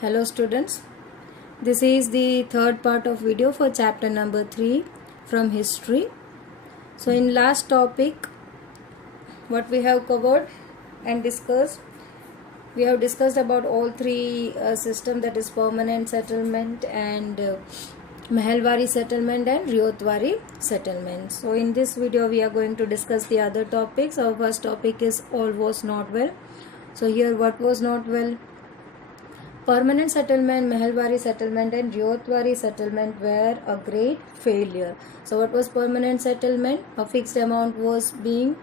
Hello students, this is the third part of video for chapter number 3 from history. So in last topic what we have covered and discussed, we have discussed about all three systems, that is permanent settlement and Mehelwari settlement and Ryotwari settlement. So in this video we are going to discuss the other topics. Our first topic is all was not well. So here what was not well? Permanent settlement, Mehelwari settlement and Ryotwari settlement were a great failure. So what was permanent settlement? A fixed amount was being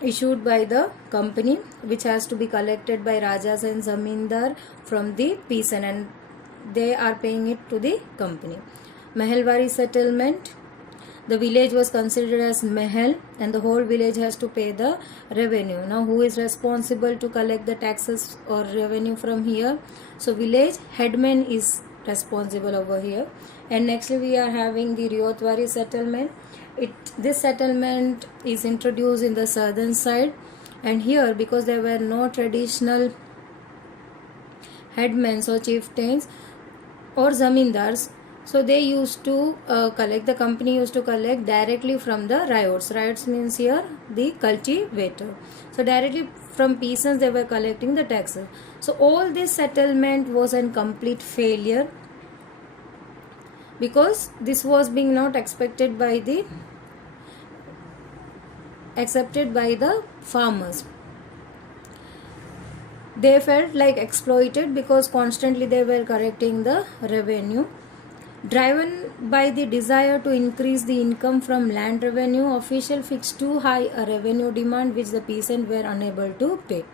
issued by the company, which has to be collected by Rajas and Zamindar from the peasant, and they are paying it to the company. Mehelwari settlement, the village was considered as Mehel and the whole village has to pay the revenue. Now who is responsible to collect the taxes or revenue from here? So village headman is responsible over here. And next we are having the Ryotwari settlement. This settlement is introduced in the southern side, and here because there were no traditional headmen or chieftains or zamindars, so they used to collect, the company used to collect directly from the ryots. Ryots means here the cultivator. So directly from peasants they were collecting the taxes. So all this settlement was a complete failure because this was being not accepted by the farmers. They felt like exploited because constantly they were collecting the revenue. Driven by the desire to increase the income from land revenue, officials fixed too high a revenue demand which the peasants were unable to pay.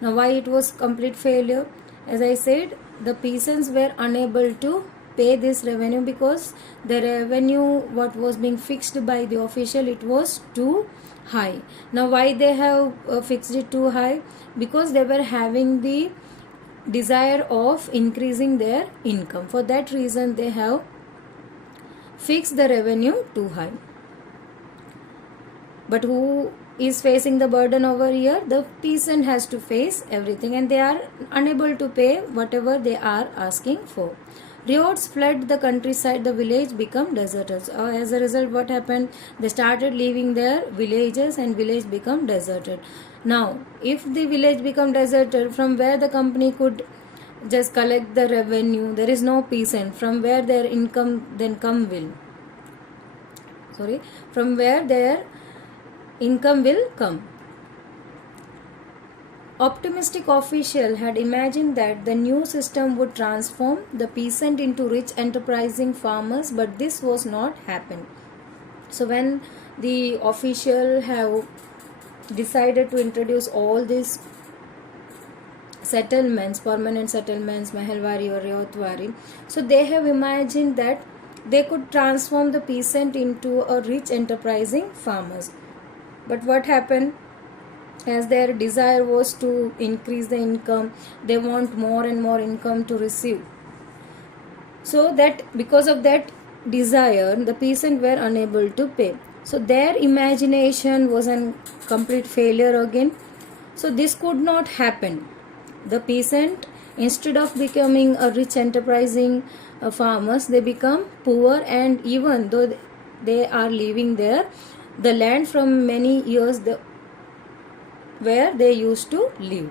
Now why it was complete failure? As I said, the peasants were unable to pay this revenue because the revenue what was being fixed by the official, it was too high. Now why they have fixed it too high? Because they were having the desire of increasing their income. For that reason they have fixed the revenue too high. But who is facing the burden over here? The peasant has to face everything, and they are unable to pay whatever they are asking for. Riots fled the countryside, the village become deserted. As a result, what happened? They started leaving their villages and village become deserted. Now, if the village become deserted, from where the company could just collect the revenue? There is no peasant. From where their income then come will? From where their income will come? Optimistic official had imagined that the new system would transform the peasant into rich enterprising farmers, but this was not happened. So when the official have decided to introduce all these settlements, permanent settlements, Mehelwari or Ryotwari, so they have imagined that they could transform the peasant into a rich enterprising farmers. But what happened? As their desire was to increase the income, they want more and more income to receive. So that because of that desire, the peasants were unable to pay. So their imagination was a complete failure again. So this could not happen. The peasant, instead of becoming a rich enterprising farmers, they become poor, and even though they are leaving there, the land from many years where they used to live.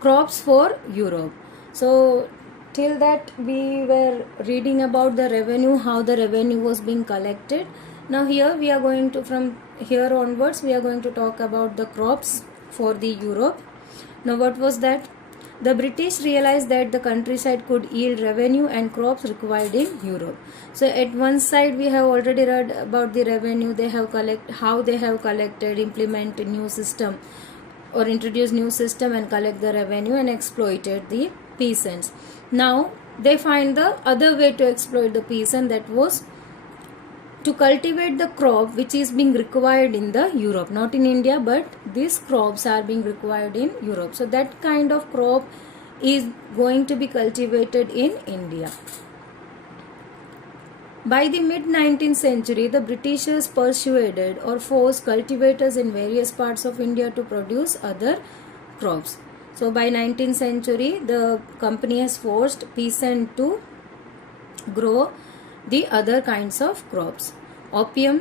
Crops for Europe. So till that we were reading about the revenue, how the revenue was being collected. Now here we are going to, from here onwards, we are going to talk about the crops for the Europe. Now what was that? The British realized that the countryside could yield revenue and crops required in Europe. So at one side we have already read about the revenue they have how they have collected, implement a new system or introduce new system and collect the revenue and exploited the peasants. Now they find the other way to exploit the peasant, that was to cultivate the crop which is being required in the Europe, not in India, but these crops are being required in Europe. So that kind of crop is going to be cultivated in India. By the mid 19th century, the Britishers persuaded or forced cultivators in various parts of India to produce other crops. So by 19th century, the company has forced peasants to grow the other kinds of crops. Opium,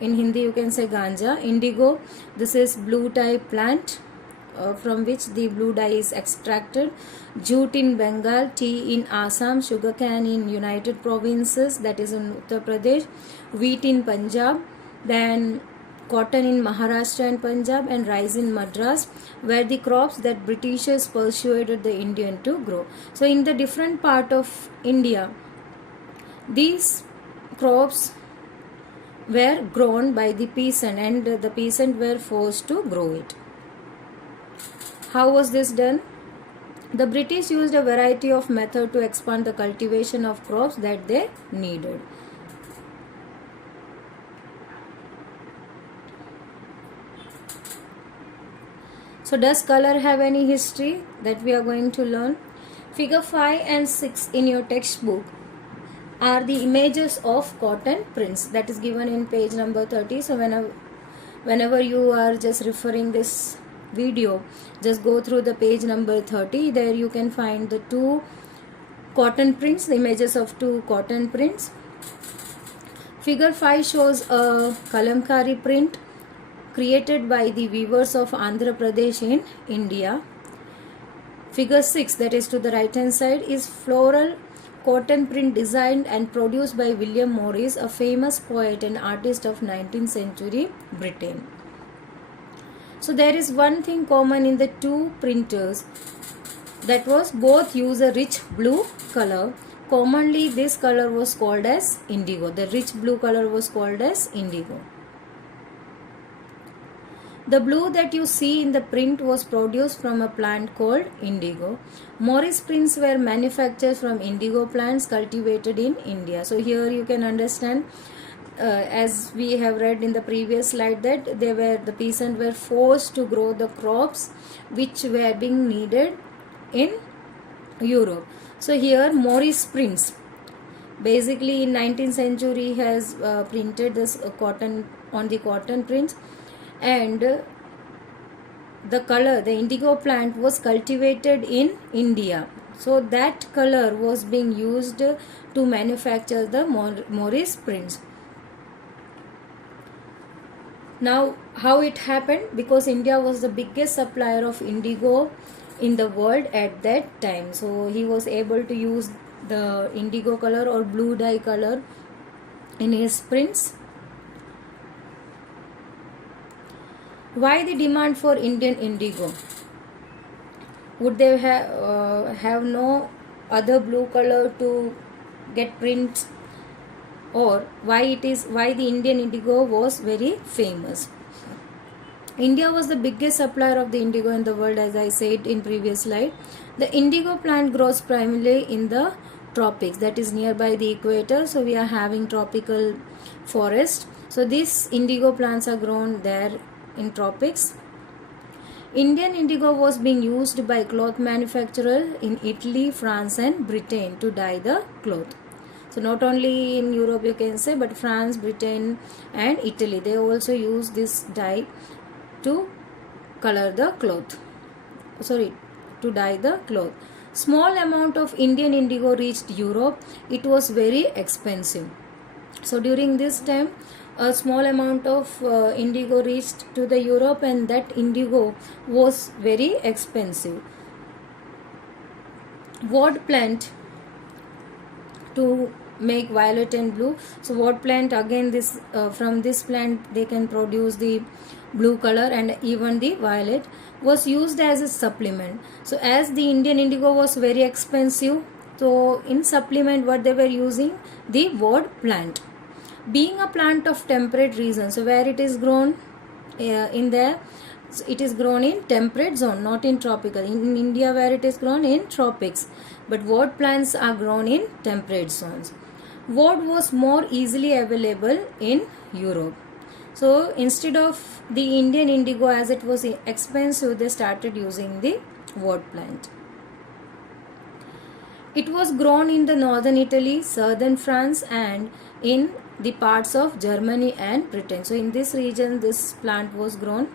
in Hindi you can say ganja. Indigo, this is blue type plant from which the blue dye is extracted. Jute in Bengal, tea in Assam, sugarcane in United Provinces, that is in Uttar Pradesh, wheat in Punjab, then cotton in Maharashtra and Punjab, and rice in Madras were the crops that Britishers persuaded the Indian to grow. So in the different part of India, these crops were grown by the peasant, and the peasant were forced to grow it. How was this done? The British used a variety of methods to expand the cultivation of crops that they needed. So does color have any history? That we are going to learn. Figure 5 and 6 in your textbook are the images of cotton prints, that is given in page number 30. So whenever you are just referring this video, just go through the page number 30. There you can find the two cotton prints, the images of two cotton prints. Figure 5 shows a kalamkari print created by the weavers of Andhra Pradesh in India. Figure 6, that is to the right hand side, is floral cotton print designed and produced by William Morris, a famous poet and artist of 19th century Britain. So there is one thing common in the two printers, that was both use a rich blue color. Commonly this color was called as indigo. The rich blue color was called as indigo. The blue that you see in the print was produced from a plant called indigo. Morris prints were manufactured from indigo plants cultivated in India. So here you can understand, as we have read in the previous slide, that the peasants were forced to grow the crops which were being needed in Europe. So here Morris prints, basically in 19th century, has printed this cotton on the cotton prints, and the color, the indigo plant, was cultivated in India. So that color was being used to manufacture the Morris prints. Now how it happened? Because India was the biggest supplier of indigo in the world at that time. So he was able to use the indigo color or blue dye color in his prints. Why the demand for Indian indigo? Would they have no other blue color to get prints, or why the Indian indigo was very famous? India was the biggest supplier of the indigo in the world, as I said in previous slide. The indigo plant grows primarily in the tropics, that is nearby the equator. So we are having tropical forest. So these indigo plants are grown there in tropics. Indian indigo was being used by cloth manufacturers in Italy, France and Britain to dye the cloth. So not only in Europe you can say, but France, Britain and Italy, they also use this dye to color the cloth. To dye the cloth. Small amount of Indian indigo reached Europe. It was very expensive. So during this time, a small amount of indigo reached to the Europe, and that indigo was very expensive. What plant to make violet and blue? So what plant? Again, this from this plant they can produce the blue color and even the violet. Was used as a supplement. So as the Indian indigo was very expensive, so in supplement what they were using? The woad plant. Being a plant of temperate region, so where it is grown in there, it is grown in temperate zone, not in tropical. In India, where it is grown in tropics, but woad plants are grown in temperate zones. Woad was more easily available in Europe. So instead of the Indian indigo, as it was expensive, they started using the woad plant. It was grown in the northern Italy, southern France, and in the parts of Germany and Britain. So in this region this plant was grown.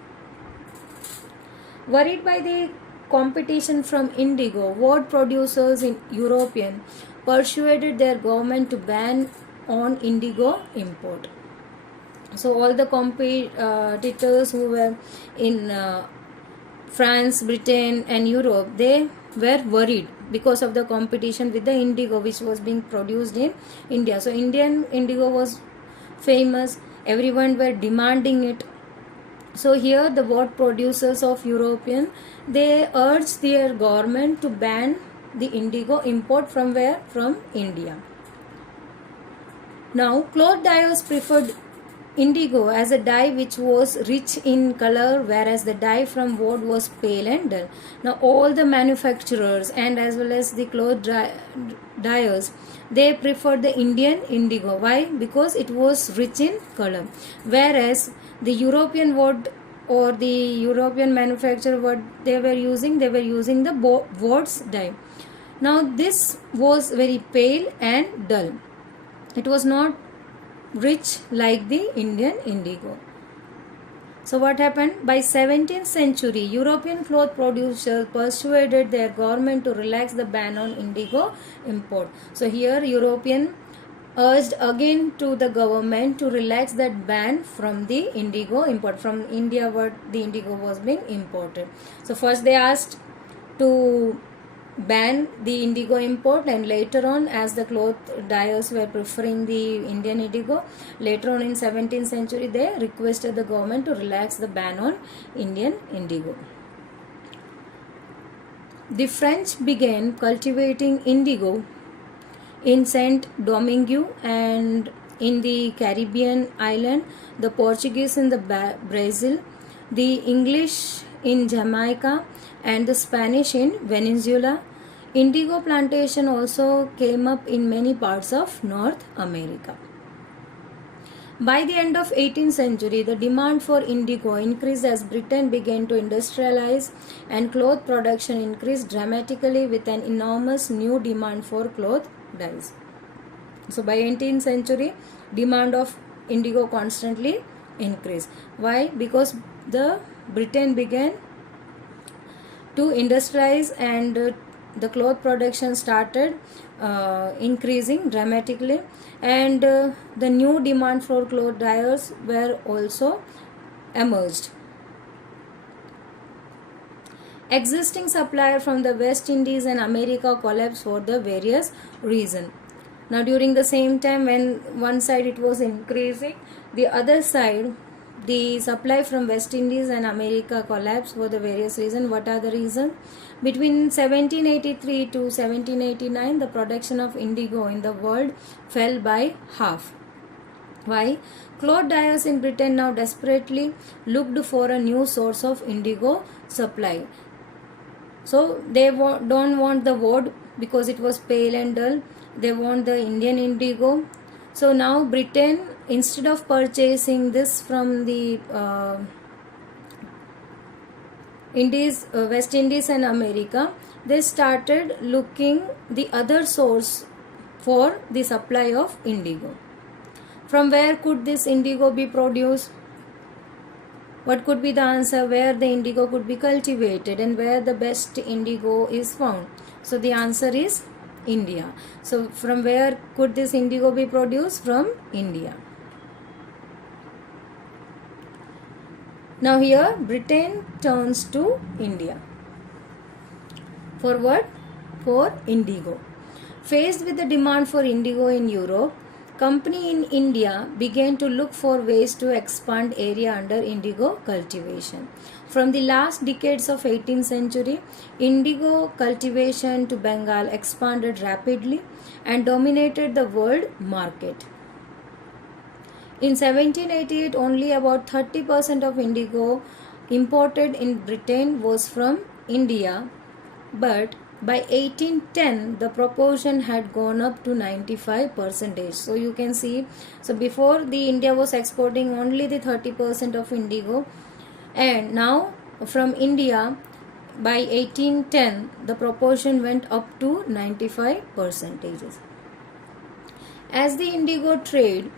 Worried by the competition from indigo, wood producers in European persuaded their government to ban on indigo import. So all the competitors who were in France, Britain and Europe, they were worried because of the competition with the indigo which was being produced in India. So Indian indigo was famous, everyone were demanding it. So here the wood producers of European, they urged their government to ban the indigo import from where? From India. Now cloth dyers preferred indigo as a dye which was rich in color, whereas the dye from wood was pale and dull. Now all the manufacturers and as well as the cloth dyers, they preferred the Indian indigo. Why? Because it was rich in color, whereas the European wood or the European manufacturer, what they were using the wood's dye. Now this was very pale and dull. It was not rich like the Indian indigo. So what happened? By 17th century, European cloth producers persuaded their government to relax the ban on indigo import. So here European urged again to the government to relax that ban from the indigo import. From India what the indigo was being imported. So first they asked to ban the indigo import, and later on, as the cloth dyers were preferring the Indian indigo, later on in 17th century they requested the government to relax the ban on Indian indigo. The French began cultivating indigo in Saint Domingue and in the Caribbean island, the Portuguese in the Brazil, the English in Jamaica and the Spanish in Venezuela. Indigo plantation also came up in many parts of North America. By the end of 18th century, the demand for indigo increased as Britain began to industrialize and cloth production increased dramatically with an enormous new demand for cloth dyes. So by 18th century, demand of indigo constantly increased. Why? Because the Britain began to industrialize and the cloth production started increasing dramatically, and the new demand for cloth dyers were also emerged. Existing supplier from the West Indies and America collapsed for the various reasons. Now during the same time, when one side it was increasing, the other side the supply from West Indies and America collapsed for the various reasons. What are the reasons? Between 1783 to 1789, the production of indigo in the world fell by half. Why? Cloth dyers in Britain now desperately looked for a new source of indigo supply. So they don't want the wood because it was pale and dull. They want the Indian indigo. So now Britain, instead of purchasing this from the West Indies and America, they started looking the other source for the supply of indigo. From where could this indigo be produced? What could be the answer? Where the indigo could be cultivated and where the best indigo is found? So the answer is India. So from where could this indigo be produced? From India. Now here Britain turns to India. For what? For indigo. Faced with the demand for indigo in Europe, company in India began to look for ways to expand area under indigo cultivation. From the last decades of 18th century, indigo cultivation to Bengal expanded rapidly and dominated the world market. In 1788, only about 30% of indigo imported in Britain was from India, but by 1810 the proportion had gone up to 95%. So you can see, so before the India was exporting only the 30% of indigo, and now from India by 1810 the proportion went up to 95%. As the indigo trade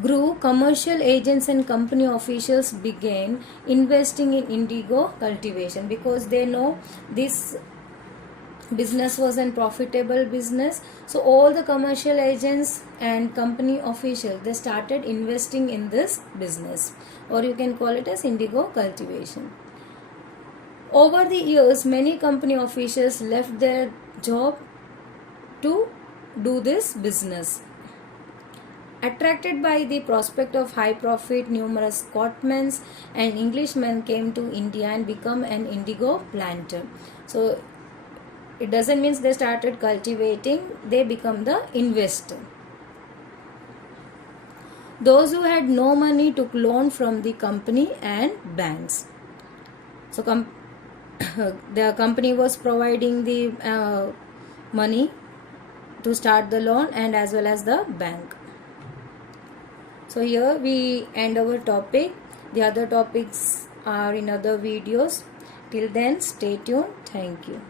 grew, commercial agents and company officials began investing in indigo cultivation because they know this business was a profitable business. So all the commercial agents and company officials, they started investing in this business, or you can call it as indigo cultivation. Over the years, many company officials left their job to do this business. Attracted by the prospect of high profit, numerous Scotsmen and Englishmen came to India and become an indigo planter. So it doesn't mean they started cultivating, they become the investor. Those who had no money took loan from the company and banks. So the company was providing the money to start the loan, and as well as the bank. So here we end our topic. The other topics are in other videos. Till then, stay tuned. Thank you.